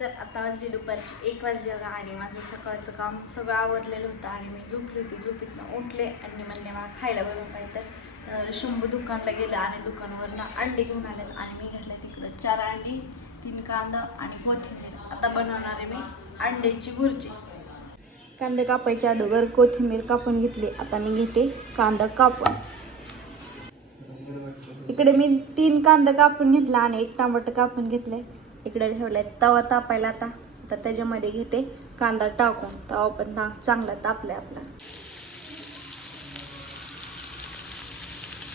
तर आता वाजली दुपारची एक वाजली बघा आणि माझं सकाळचं काम सगळं आवरलेलं होतं आणि मी झोपली होती. झोपीतनं उठले आणि म्हणले मला खायला बघून काय तर शंभू दुकानला गेलं आणि दुकानवरनं अंडे घेऊन आल्यात आणि मी घेतलं तिकडं चार अंडी तीन कांदा आणि कोथिंबीर. आता बनवणार आहे मी अंड्याची भुर्जी. कांदे कापायच्या अगोदर कोथिंबीर कापून घेतली. आता मी घेते कांदा कापून. इकडे मी तीन कांदा कापून घेतला आणि एक टमाटर कापून घेतलाय इकडे ठेवलाय. तवा तापायला आता. आता त्याच्यामध्ये घेते कांदा टाकून. तवा पण चांगला तापलाय आपला.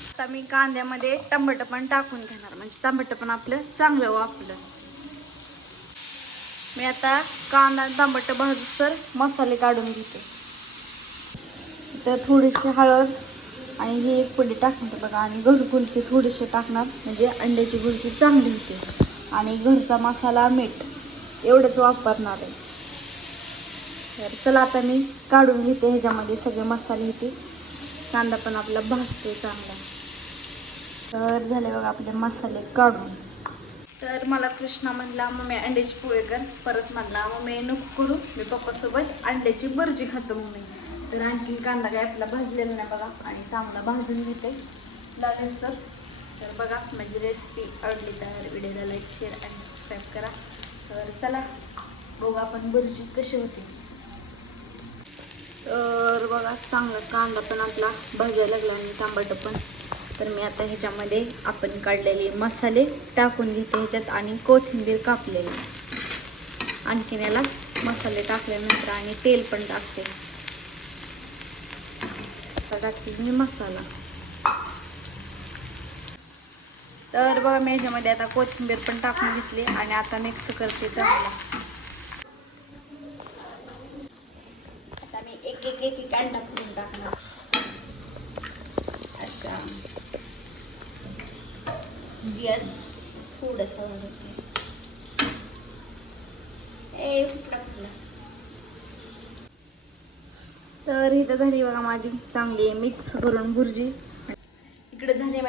आता मी कांद्यामध्ये टमाटर पण टाकून घेणार. म्हणजे टमाटं पण आपलं चांगलं वापलं मी आता कांदा आणि भाजूसर तर मसाले काढून घेते. तर थोडीशी हळद आणि ही एक पुडी टाकणार बघा. आणि घरकुलची थोडीशी टाकणार. म्हणजे अंड्याची भुर्जी चांगली होते. आणि घरचा मसाला मीठ एवढंच वापरणार आहे. तर चला आता मी काढून घेते ह्याच्यामध्ये सगळे मसाले घेते कांदा पण आपला भाजतोय चांगला. तर झाले बघा आपले मसाले काढून. तर मला कृष्णा म्हणला मम्मी अंड्याची पोळी कर. परत म्हणला मम्मी नको करू. मी पप्पासोबत अंड्याची भुर्जी खातो मम्मी. तर आणखी कांदा काय आपला भाजलेला नाही बघा. आणि चांगला भाजून घेते. लागेस तर. तर बघा माझी रेसिपी आवडली तर व्हिडिओला लाईक शेअर आणि सबस्क्राईब करा. तर चला बघू आपण बुर्जी कशी होते. तर बघा चांगला कांदा पण आपला भाजायला लागला आणि तांबट पण. तर मी आता ह्याच्यामध्ये आपण काढलेले मसाले टाकून घेते ह्याच्यात आणि कोथिंबीर कापलेली. आणखीन याला मसाले टाकल्यानंतर आणि तेल पण टाकते. आता टाकते मी मसाला. तर बघा मी ह्याच्यामध्ये आता कोथिंबीर पण टाकून घेतली आणि आता मिक्स करते चांगलं. आता मी एक एक एक अंडा करून टाकणार. अशा. गॅस थोडंसं ए टाकलं तर इथं झाली बघा माझी चांगली मिक्स करून भुर्जी.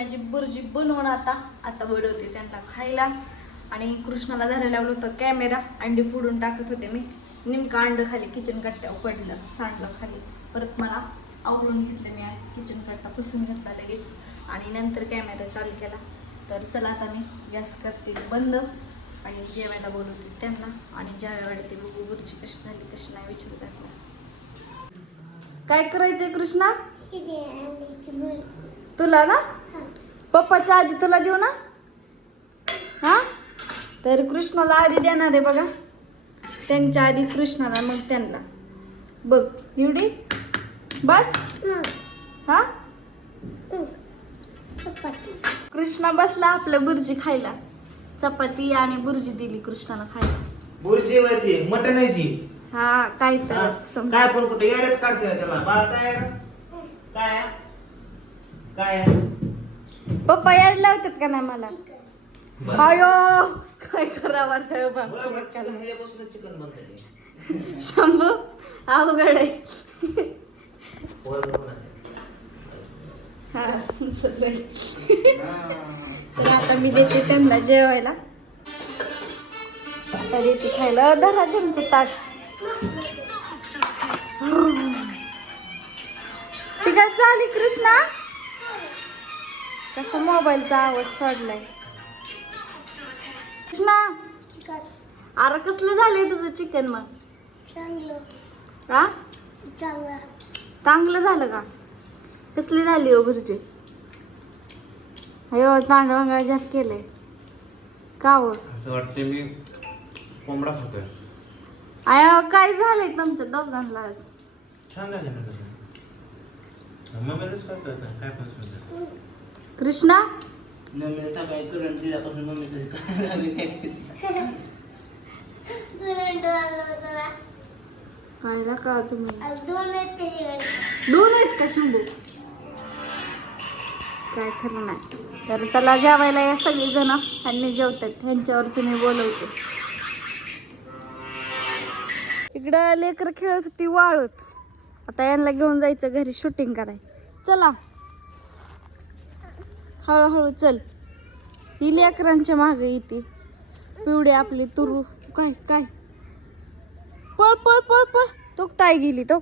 इकडे झाली माझी बनवून आता. आता बनवते त्यांना खायला. आणि कृष्णाला धरायला लावलं होतं कॅमेरा. अंडी फोडून टाकत होते मी. नेमकं अंड खाली किचन कट्ट्यावर पडलं. सांडलं खाली. परत मला आवरून घेतलं मी किचन कट्टा पुसून घेतला लगेच. आणि नंतर कॅमेरा चालू केला. तर चला आता मी गॅस करते बंद. आणि जेवायला बोलवते त्यांना. आणि ज्यावेळी वाढते बघू भुर्जी कशी झाली कशी नाही विचारू त्यांना. काय करायचंय कृष्णा? तुला ना? पप्पाच्या आधी तुला देऊ ना? हा? तर कृष्णाला आधी देणार आहे बघा. त्यांच्या आधी कृष्णाला मग त्यांना. बघ एवढी? बस? हा. कृष्णा बसला आपलं बुर्जी खायला. चपाती आणि बुर्जी दिली कृष्णाला खायला. बुर्जी वरती मटण आहे ती. हा काय तर. काय पण कुठे येड्यात काढते त्याला. बाळा काय? काय? पप्पा याड लावतात का नाही मला. अयो काय करावं चिकन बनतं शंभू अवघड आहे. हा. तर आता मी देते त्यांना जेवायला. आता देते खायला. धरा त्यांचं ताट. ठीक आहे. झाली कृष्णा. कसा मोबाईलचा आवाज सोडलाय. कृष्णा अरे कसलं झालंय तुझं चिकन मग? हा चांगलं. झालं का? कसली झाली हो भुर्जी अयो तांड वांगळा जास्त केलंय. का हो? असं वाटते मी कोंबडा खातोय अयो काय झालंय तुमच्या दोघांना आज? छान झाले मम्मीलाच काय पण कृष्णा? मम्मीने सकाळी करून दिल्यापासून मम्मी कशी काय काय का तुम्ही? दोन आहेत त्याच्याकडे दोन आहेत का शंभू? काय खरं नाही. तर चला जेवायला या सगळी जण ह्यांनी जेवतात. ह्यांच्यावरच मी बोलवते. इकडं लेकर खेळत होती वाळत. आता यांना घेऊन जायचं घरी शूटिंग कराय चला. हळूहळू चल. ही लेकरांच्या मागे येते. पिवडी आपली तुरू. काय काय? पळ पळ पळ पळ. तो ताई गेली तो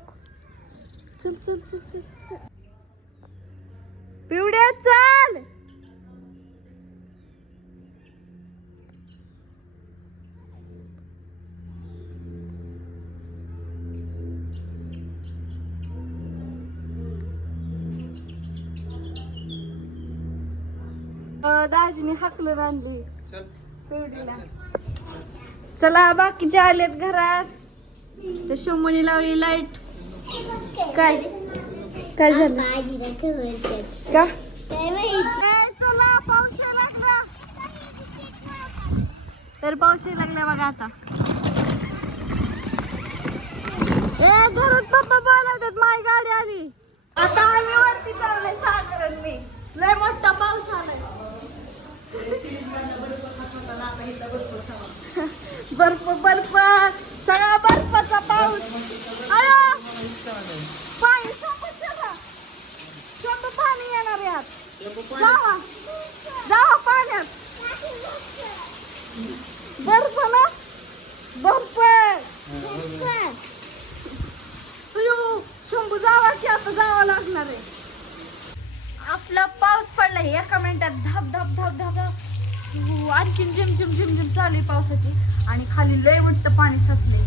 चल चल चल चल. पिवड्या चाल. दाजीने हाकलून आणली पिवडीला चला बाकीचे आलेत घरात. तर शंभूने लावली लाइट काय? काय झालं? का? चला पाऊस लागला. तर पाऊस लागला बघा आता. ए घरात पप्पा बोलावतात माझी गाडी आली. आता आम्ही वरती चाललोय सागरण मी लय मोठा पाऊस आलाय बर्फ बर्फ. सगळा बर्फाचा पाऊस. अयो! पाणी संपत चला. पाणी येणार यात. जावा. जावा पाण्यात. बर्फ ना? बर्फ. तू शंभू जावा की आता जावं लागणार आहे. असला पाऊस पडला एका मिनिटात धप धप धप धप धप हो, आणखीन झिम झिम झिम झिम चालू आहे पावसाची. आणि खाली लय वाटतं पाणी साचले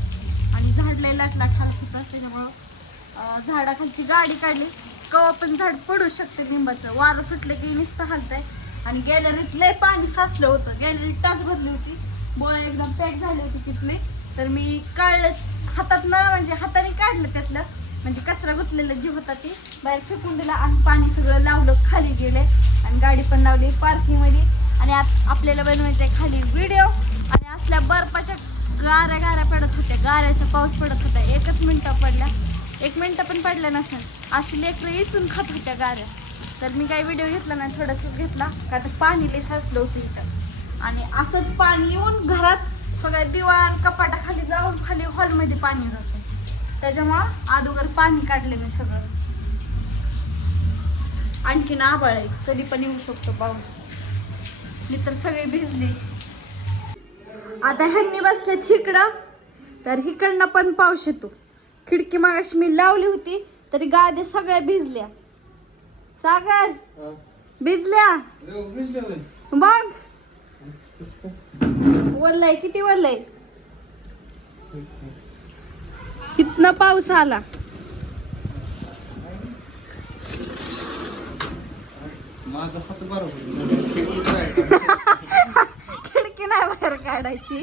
आणि झाड लय लाट लाट हालत होतं त्याच्यामुळं झाडाखालची गाडी काढली. कवा पण झाड पडू शकते लिंबाचं. वारं सुटलं की नुसतं हालतंय. आणि गॅलरीत लय पाणी साचलं होतं. गॅलरी टाच भरली होती. बोळ एकदम पॅक झाली होती तिथली. तर मी काढलं हातातनं म्हणजे हाताने काढलं त्यातलं. म्हणजे कचरा गुतलेला जीव होता ती. बाहेर फेकून दिला आणि पाणी सगळं लावलं खाली गेले. आणि गाडी पण लावली. पार्किंगमध्ये आणि आत आपल्याला बनवायचं आहे खाली व्हिडिओ आणि असल्या बर्फाच्या गाऱ्या गाऱ्या पडत होत्या. गाऱ्याचा पाऊस पडत होता. एकच मिनटं पडल्या. एक मिनटं पण पडल्या नसेल अशी लेकरं इचून खात होत्या गाऱ्या. तर मी काही व्हिडिओ घेतला नाही. थोडंसंच घेतला. का तर पाणी लई साचलं होतं इथं. आणि असंच पाणी येऊन घरात सगळ्या दिवाण कपाटाखाली जाऊन खाली हॉलमध्ये पाणी जातं. त्याच्यामुळं अगोदर पाणी काढले मी सगळं. आणखीन आबाळ आहे. कधी पण येऊ शकतो पाऊस. मी तर सगळी भिजली. आता ह्यांनी बसलेत इकडं तर इकडनं पण पाऊस येतो. खिडकी मागाशी मी लावली होती तरी गाद्या सगळ्या भिजल्या. सागर भिजल्या? बघ वल्लय किती वल्लय? इथनं पाऊस आला. माझा हात बरोबर खिडकी नाही बाहेर काढायची.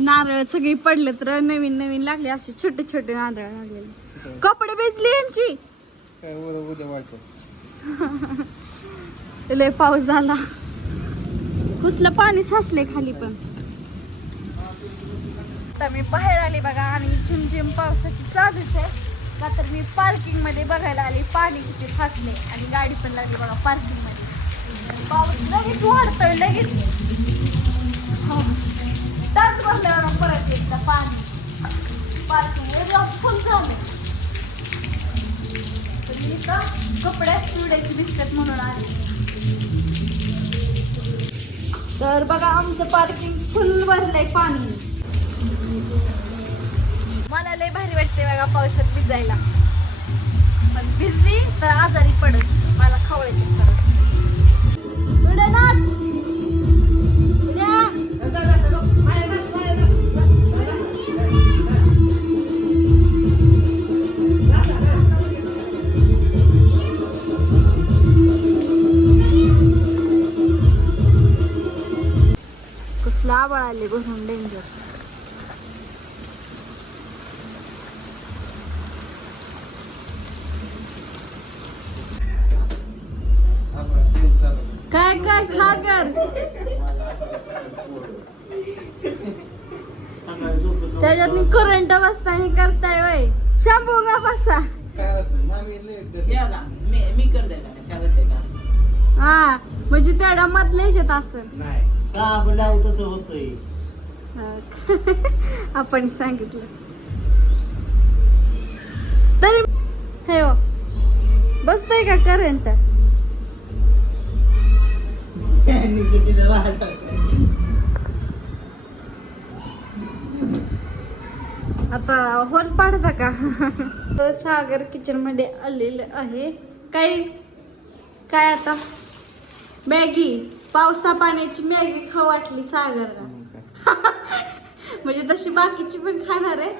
नारळ सगळी पडले तर नवीन नवीन लागले असे छोटे छोटे नारळ लागलेले कपडे भिजली यांची. काय उद्या उद्या वाटतं लय पाऊस झाला. कुसलं पाणी साचले खाली पण. आता मी बाहेर आले बघा आणि झिमझिम पावसाची चालूच आहे. का तर मी पार्किंगमध्ये बघायला आले. पाणी किती फासले आणि गाडी पण लागली बघा पार्किंगमध्ये. पाऊस लगेच वाढतोय लगेच. हो. तास भरल्यावर परत एकदा पाणी. पार्किंग एकदम फुल झालं. तर मी इथं कपड्यात पिवड्याची बिस्कट म्हणून आले. तर बघा आमचं पार्किंग फुल भरलंय पाणी. लय भारी वाटते बघा पावसात भिजायला. पण भिजली तर आजारी पडत मला खवळते परत. कसला आले भरून डेंजर सागर. त्याच्यात मी करंट बसता हे करताय वय. शांबू गा बसा. हा म्हणजे तेवढ्या मधल्या ह्याच्यात असेल. आपण सांगितलं. तरी हे हो. बसतय का करंट आता होल पाडता का? सागर किचनमध्ये आलेलं आहे. काय? काय आता? मॅगी. पावसा पाण्याची मॅगी खाऊ वाटली सागरला. म्हणजे तशी बाकीची पण खाणार आहे.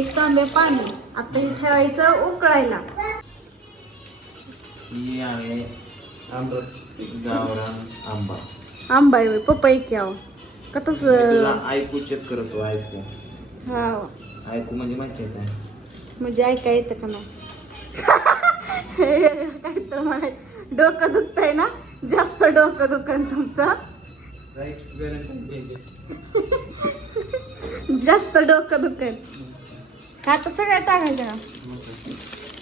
एक तांबे पाणी. आता हे ठेवायचं उकळायला. ही आहे गावरान आंबा. आंबा आहे पपई घ्याव का तुला तसं ऐकू चेक करतो ऐकू. हा ऐकू म्हणजे माहिती काय? म्हणजे ऐका येतं का नाही? हे वेगळं काही तर म्हणायचं डोकं दुखतंय ना? जास्त डोकं दुखन तुमचं. जास्त डोकं दुखन. आता सगळ्या टाकायचं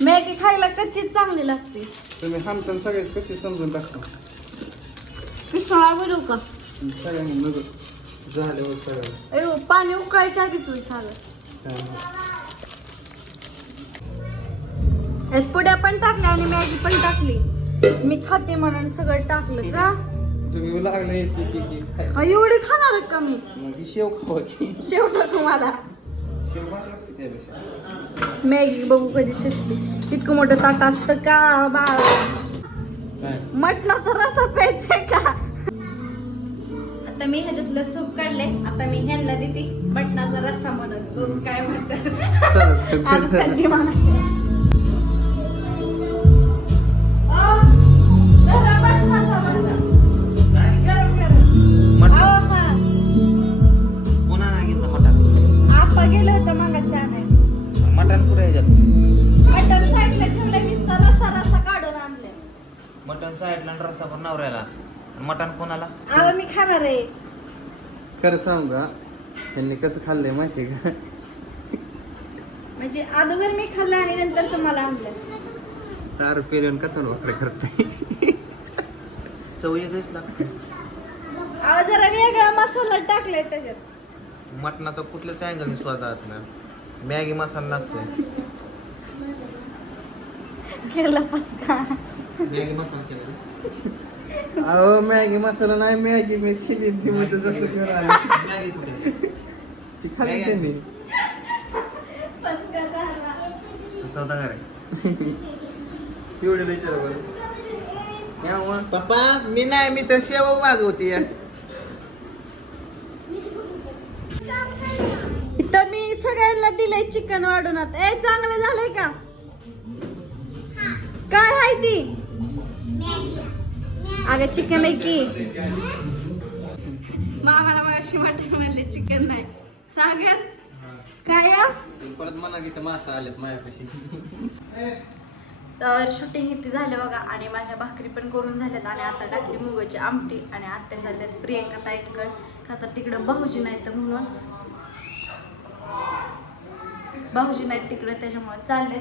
मॅगी खायला कच्चीच चांगली लागते. तुम्ही हमचम सगळेच कच्चे समजून टाकता पिसळा बनवू का? सगळ्यांनी मग झाल्यावर सगळं. अयो पाणी उकळायच्या आधीच होई सागर यात पुड्या पण टाकल्या आणि मॅगी पण टाकली. मी खाते म्हणून सगळं टाकलं का? तुम्ही लागले की की की. अ, एवढी खाणार का मी? मग ही शेव खावा की. शेव टाकू मला. शेव भारी लागते त्यापेक्षा. मॅगी बघू कधी शिजते इतकं मोठं ताट असतं का बाळा? मटणाचा रसा प्यायचाय का? आता मी ह्याच्यातलं सूप काढले आता मी ह्यांना देते. मटणाचा रस्सा म्हणून. बघू काय म्हणतात. चला आज चला. थंडी म्हणा. अ, जरा मटणाचा रस्सा. गरम गरम. मटण. अहो, मा. पुन्हा नाही घेतलं मटण कुठे याच्यात मटण साईडला ठेवलं नुसतं रस्सा रस्सा काढून आणले मटण साईडला रस्सा पण नवऱ्याला. मटण कोणाला? अहो मी खाणार आहे. खरं सांगू का? त्यांनी कसं खाल्लंय माहितीये का? म्हणजे अगोदर मी खाल्लं आणि नंतर तुम्हाला आणलं दारू पेरून कथन वाकडे करताय? चव वेगळीच लागते. अहो जरा वेगळा मसाला टाकलाय त्याच्यात. मटणाचा कुठल्याच अँगलने स्वाद आत नाही. मॅगी मसाला लागतोय केला पचका मॅगी मसाला केला अहो मॅगी मसाला नाही मॅगी मी केली ती मध्ये जसं मॅगी कुठे ती खाल्ली त्यांनी पचका झाला सौदा करे एवढे विचार बरं या मग. पप्पा मी नाही मी तर शेव मागवती इथं मी सगळ्यांना दिलंय चिकन वाढून आता ए चांगलं झालंय का? काय आहे ती? अगं चिकन आहे की. मामाला मगाशी मटण म्हणले चिकन नाही. सागर काय या? परत म्हणा की मासा आलेत माझ्यापाशी. तर शूटिंग इथे झालं बघा आणि माझ्या भाकरी पण करून झाल्यात आणि आता टाकली मुगाची आमटी आणि आत्या झाल्यात प्रियंका ताईटकड का तर तिकडं भाऊजी नाही तर म्हणून. भाऊजी नाहीत तिकडं त्याच्यामुळे चालले.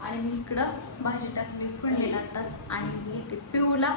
आणि मी इकडं भाजी टाकली फोडली आत्ताच आणि मी इथे पिऊला.